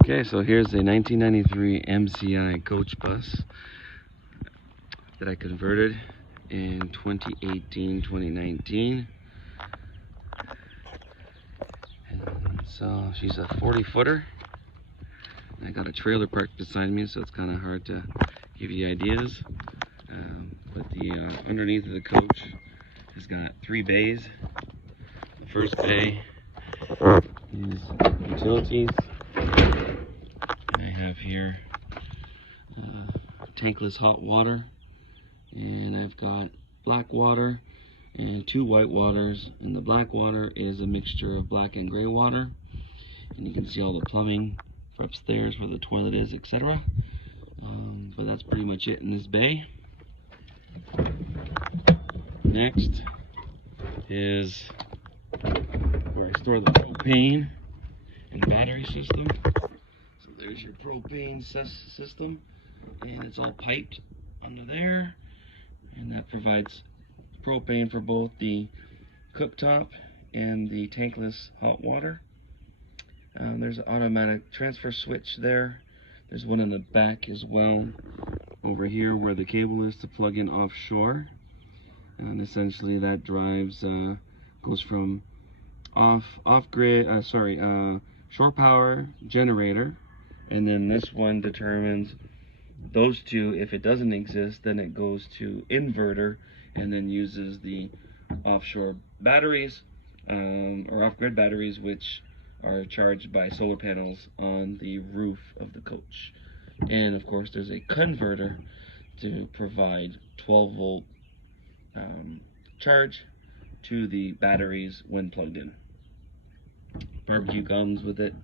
Okay, so here's a 1993 MCI coach bus that I converted in 2018, 2019. And so she's a 40-footer. I got a trailer parked beside me, so it's kind of hard to give you ideas. But the underneath of the coach has got 3 bays. The first bay is utilities. I have here tankless hot water, and I've got black water and 2 white waters, and the black water is a mixture of black and gray water, and you can see all the plumbing for upstairs where the toilet is, etc. But that's pretty much it in this bay. Next is where I store the propane and battery system. So there's your propane system, and it's all piped under there, and that provides propane for both the cooktop and the tankless hot water. There's an automatic transfer switch there. There's one in the back as well, over here where the cable is to plug in offshore. And essentially that drives, goes from shore power generator, and then this one determines those two. If it doesn't exist, then it goes to inverter, and then uses the offshore batteries, or off-grid batteries, which are charged by solar panels on the roof of the coach. And of course there's a converter to provide 12-volt charge to the batteries when plugged in. Barbecue comes with it,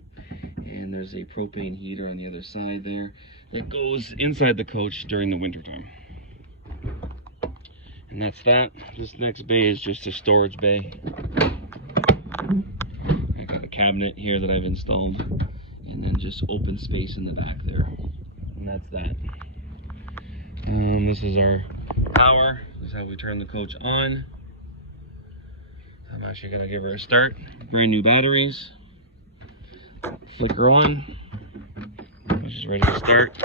and there's a propane heater on the other side there that goes inside the coach during the winter time. And that's that. This next bay is just a storage bay. I got a cabinet here that I've installed, and then just open space in the back there. And that's that. This is our power. This is how we turn the coach on. I'm actually gonna give her a start. Brand new batteries. Flick her on. She's ready to start.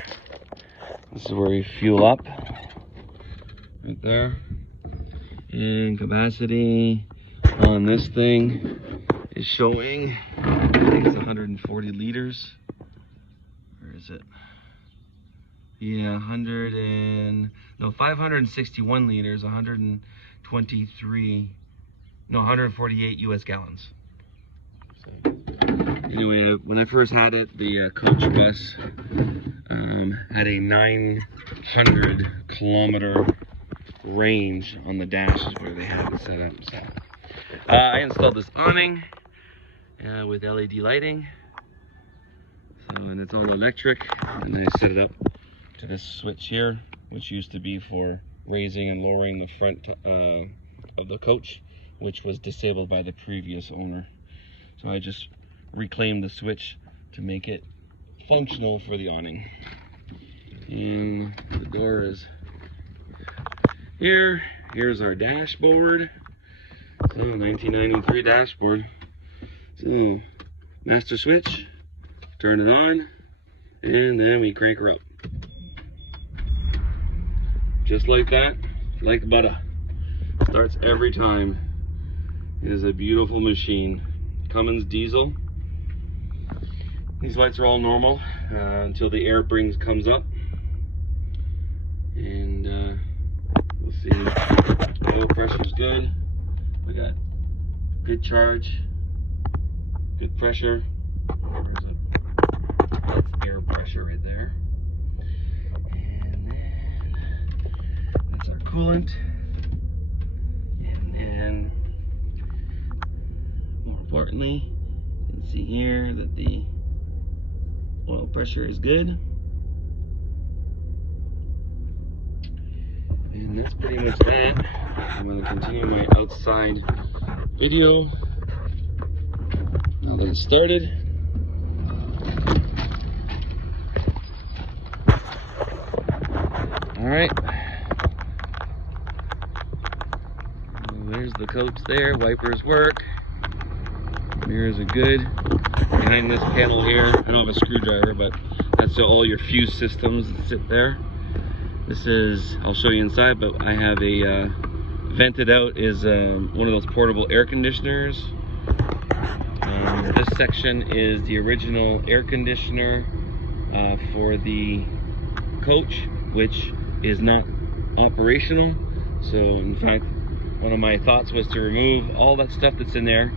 This is where we fuel up. Right there. And capacity on this thing is showing, I think it's 140 liters. Where is it? Yeah, 561 liters, 148 US gallons. So, anyway, when I first had it, the coach bus had a 900 kilometer range on the dash, is where they had it set up. So, I installed this awning with LED lighting. So, and it's all electric, and then I set it up to this switch here, which used to be for raising and lowering the front of the coach, which was disabled by the previous owner. So I just reclaimed the switch to make it functional for the awning. And the door is here. Here's our dashboard. So 1993 dashboard. So master switch, turn it on, and then we crank her up. Just like that, like butter. Starts every time. It is a beautiful machine. Cummins diesel. These lights are all normal until the air comes up. And we'll see. Oil pressure's good. We got good charge, good pressure. That's air pressure right there. And then that's our coolant. And then, more importantly, you can see here that the oil pressure is good. And that's pretty much that. I'm going to continue my outside video now that it's started. Alright. There's the coach there. Wipers work. Mirrors are good. behind this panel here, I don't have a screwdriver, but that's all your fuse systems that sit there. This is, I'll show you inside, but I have a vented out is one of those portable air conditioners. This section is the original air conditioner for the coach, which is not operational. So in fact, one of my thoughts was to remove all that stuff that's in there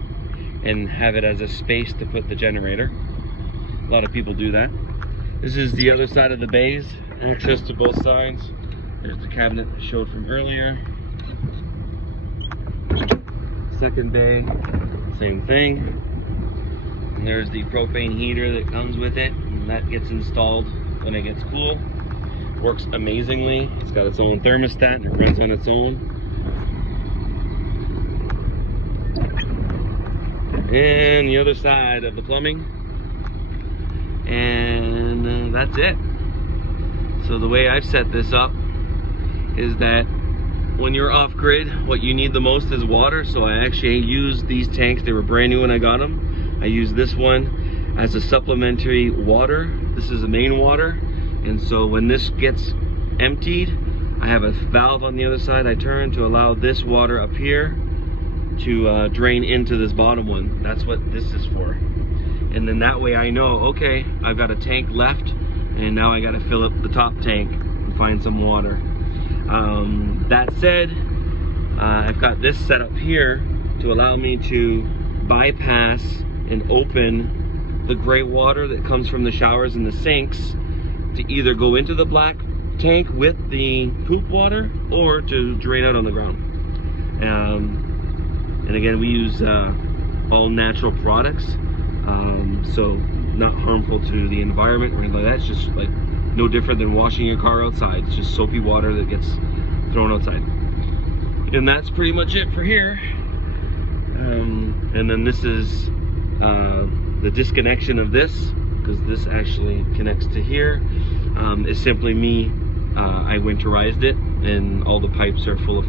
and have it as a space to put the generator. A lot of people do that. This is the other side of the bays, access to both sides. There's the cabinet I showed from earlier. Second bay, same thing. And there's the propane heater that comes with it, and that gets installed when it gets cool. Works amazingly. It's got its own thermostat and it runs on its own. And the other side of the plumbing, and that's it. So the way I've set this up is that when you're off grid, what you need the most is water. So I actually used these tanks. They were brand new when I got them. I used this one as a supplementary water. This is the main water, and so when this gets emptied, I have a valve on the other side I turn to allow this water up here to drain into this bottom one. That's what this is for. And then that way I know, okay, I've got a tank left, and now I got to fill up the top tank and find some water. That said, I've got this set up here to allow me to bypass and open the gray water that comes from the showers and the sinks to either go into the black tank with the poop water or to drain out on the ground. And again, we use all natural products, so not harmful to the environment or anything like that. It's just like no different than washing your car outside. It's just soapy water that gets thrown outside. And that's pretty much it for here. And then this is the disconnection of this, because this actually connects to here. Is simply me, I winterized it, and all the pipes are full of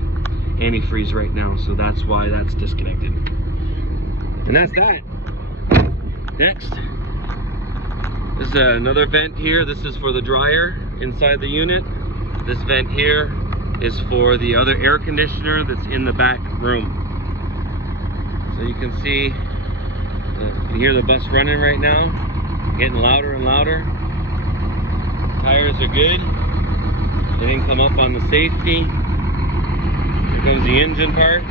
antifreeze right now, so that's why that's disconnected. And that's that. Next, this is another vent here. This is for the dryer inside the unit. This vent here is for the other air conditioner that's in the back room. So you can see, you can hear the bus running right now, getting louder and louder. Tires are good. They didn't come up on the safety. Here comes the engine part.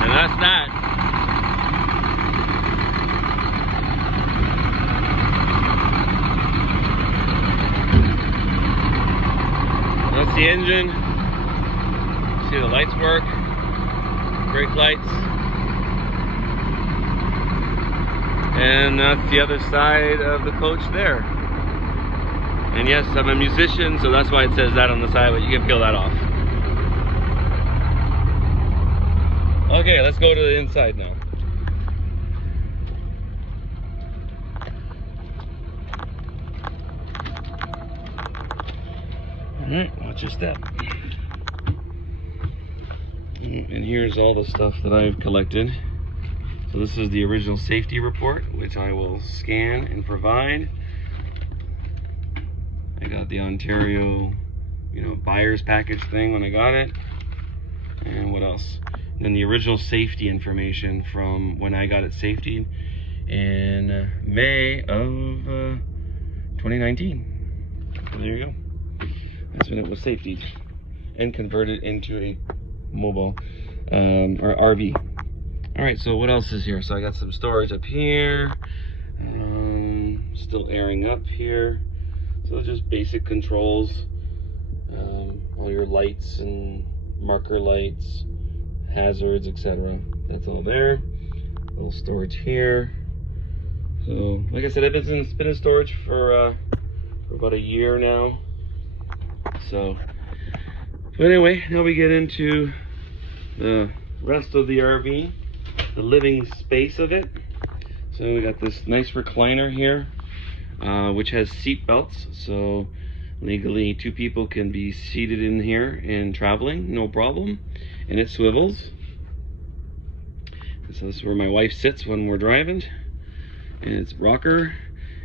And that's that. That's the engine. See the lights work, brake lights. And that's the other side of the coach there. And yes, I'm a musician, so that's why it says that on the side, but you can peel that off. Okay, let's go to the inside now. Alright, watch your step. And here's all the stuff that I've collected. So this is the original safety report, which I will scan and provide. I got the Ontario, buyer's package thing when I got it. And what else? And then the original safety information from when I got it safetied in May of 2019. So there you go. That's when it was safetied and converted into a mobile or RV. All right, so what else is here? So I got some storage up here, still airing up here. So just basic controls, all your lights and marker lights, hazards, etc. That's all there. A little storage here. So like I said, it's been in storage for about a year now. So But anyway, now we get into the rest of the RV, the living space of it. So we got this nice recliner here, which has seat belts, so legally 2 people can be seated in here and traveling, no problem. And it swivels. So this is where my wife sits when we're driving. And it's rocker,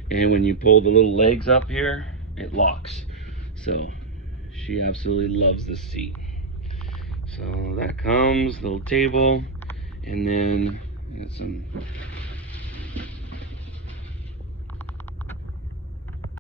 and when you pull the little legs up here, it locks. So she absolutely loves this seat. So that comes, little table, and then some